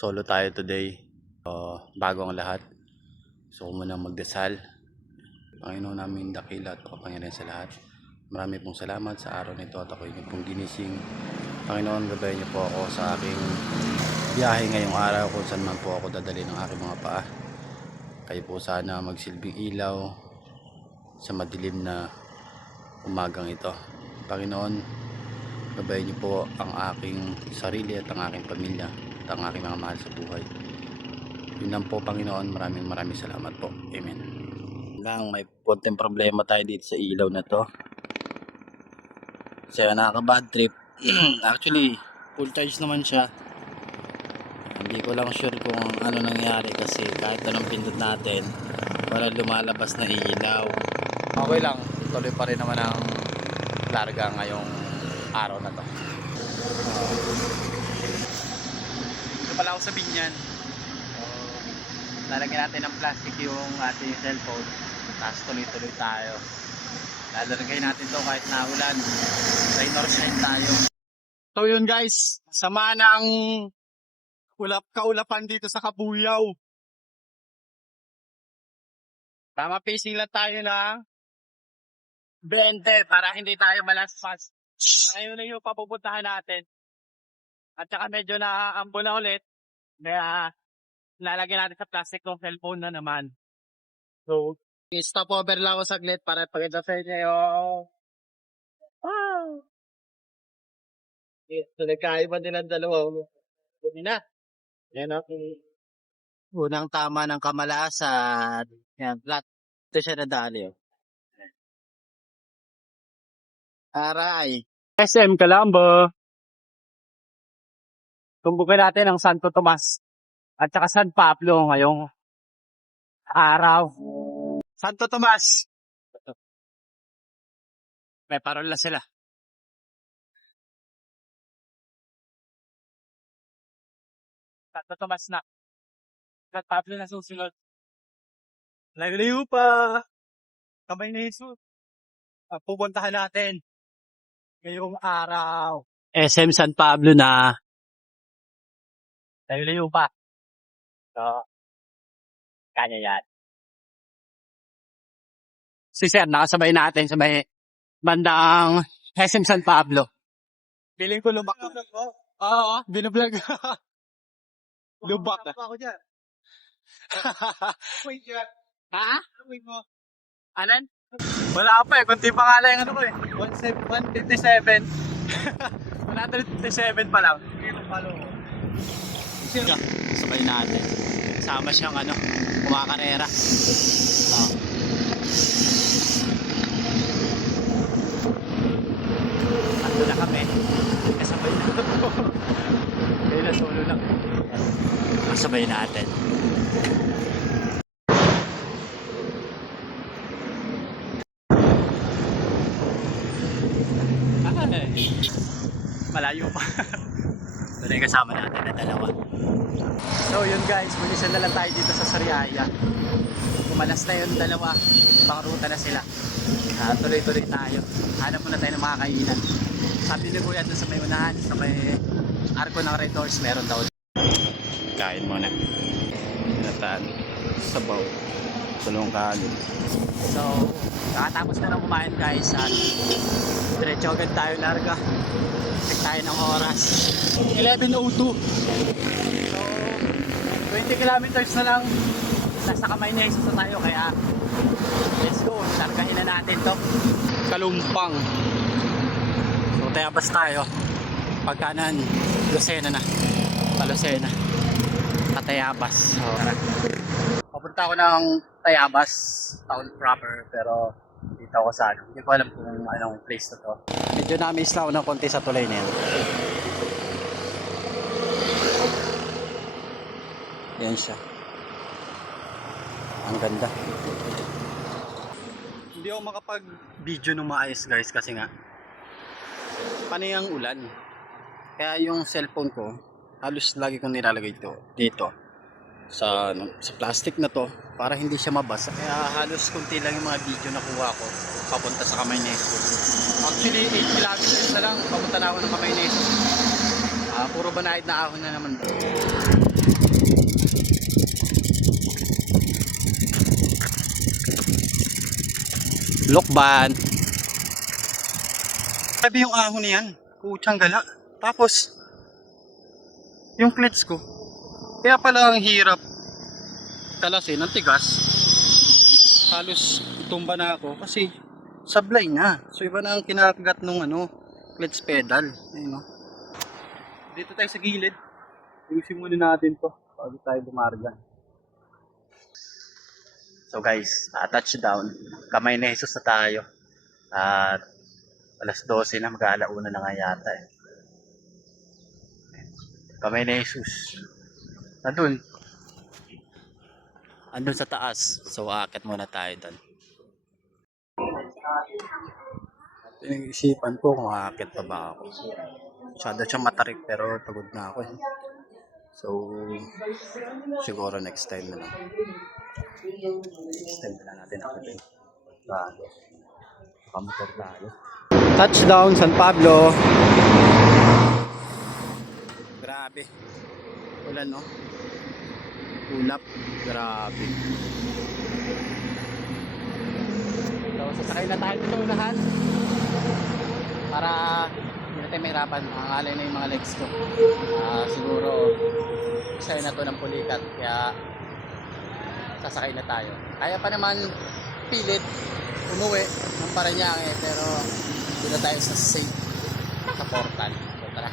Solo tayo today. Bago ang lahat. So muna magdasal. Panginoon namin dakila at kapangyarihan sa lahat. Marami pong salamat sa araw nito at ako inyo pong ginising. Panginoon, gabayan niyo po ako sa aking biyahe ngayong araw kung saan man po ako dadali ng aking mga paa. Kayo po sana magsilbing ilaw sa madilim na umagang ito. Panginoon, gabayan niyo po ang aking sarili at ang aking pamilya at ang aking mga mahal sa buhay. Yun lang po, Panginoon. Maraming salamat po. Amen. May konting problema tayo dito sa ilaw na to. Kasi nakaka-bad trip. Actually, full charge naman siya. Hindi ko lang sure kung ano nangyari kasi kahit anong pindot natin, wala lumalabas na ilaw. Okay lang, tuloy pa rin naman ang larga ngayong araw na to. Ito pala ako sa Binyan. Lalagyan natin ng plastic yung ating cellphone, tapos tuloy-tuloy tayo. Lalagay natin to kahit naulan, rain or shine tayo. So yun guys, sama ng kaulapan dito sa Kabuyaw. Tama pacing lang tayo na 20 para hindi tayo malaspas. Ayun na yung papupuntahan natin. At saka medyo naaambon na ulit. Kaya lalagyan natin sa plastic ng cellphone na naman. So, stop over lang ako saglit para pakita sa inyo yung so, nagkaiba din ang dalawa. Buti na. Yan o. Unang tama ng kamalasan. Yan, flat. Ito siya nadali. Aray. SM Calamba. Tumbukin natin ang Santo Tomas at saka San Pablo ngayong araw. Santo Tomas. May parola sila. Santo Tomas na. San Pablo na susunod. Layo pa. Kamay na Jesus. Pupuntahan natin ngayong araw. SM San Pablo na. Layo pa. So, kanya yan. Si Sir, nakasabay natin sa may bandang SM San Pablo. Piling ko lubak. Oo, binablog. Lubak. Ako dyan. Wait dyan. Ha? Wait mo. Alan? Wala pa eh. Kunti pa nga lang yung ano ko eh. 157. 157 pa lang. Sabay natin. Sama siyang kumakarera. Ando na kami. Kasabay na ito. Kaya na solo lang. Kasabay natin. Malayo pa. Doon yung kasama natin na dalawa. So yun guys, munisan na lang tayo dito sa Sariaya. Kumalas na yun dalawa. Pang ruta na sila. Tuloy-tuloy tayo. Hanap muna tayo ng mga kainan. Sabi ni Kuya doon sa may unahan, sa may arko ng Red Horse, meron daw. Kain muna. Nataan. Sabaw. Tulong kalin. So, nakatapos na lang kumain guys at diretso agad tayo larga. Check tayo ng oras. 11:02. So, 20 kilometers na lang. Nasa kamay na isa tayo kaya let's go. Largahin na natin to. Kalumpang. So, Tayabas tayo. Pagkanan, Lucena na. Lucena. Tayabas. So, tara. Papunta ako ng Tayabas town proper pero dito ako sa hindi ko alam kung anong place na to. Medyo na-miss na ako ng konti sa tulay na yan. Yan siya. Ang ganda. Hindi ako makapag-video ng maayos guys kasi nga panay ang ulan. Kaya yung cellphone ko halos lagi kong nilalagay dito sa plastic na to para hindi siya mabasa. Kaya halos kunti lang yung mga video na kuha ko papunta sa Kamay Jesus. Actually 8 kilometers na lang papunta na ako ng Kamay Jesus. Puro banayad na ahon na naman. Lokban. Sabi yung ahon niyan, kutsang gala. Tapos, yung clutch ko, kaya pala ang hirap kalasin, ang tigas. Halos tumba na ako kasi sablay na. So iba na ang kinakagat nung clutch pedal. Ayun, no? Dito tayo sa gilid. Ayusin muna natin to bago tayo lumarga. So guys, touchdown. Kamay na Jesus na tayo. At alas 12 na, mag-aalauna na nga yata eh. Kamay na Jesus. Andun sa taas. So aakyat muna tayo doon. Pinag-isipan ko kung aakyat pa ba ako. Masyado siyang matarik pero pagod na ako eh. So siguro next time na lang. Next time na lang natin ako din. Bago. Pakamotor tayo. Touchdown San Pablo. Grabe. Ulan no? Ulap. Grabe. So sasakay na tayo dito unahan. Para hindi natin mahirapan. Mangangalay na yung mga legs ko. Siguro isa na to ng pulikat. Kaya sasakay na tayo. Kaya pa naman pilit umuwi ng Parañaque pero doon na tayo sa safe sa portal. So tara.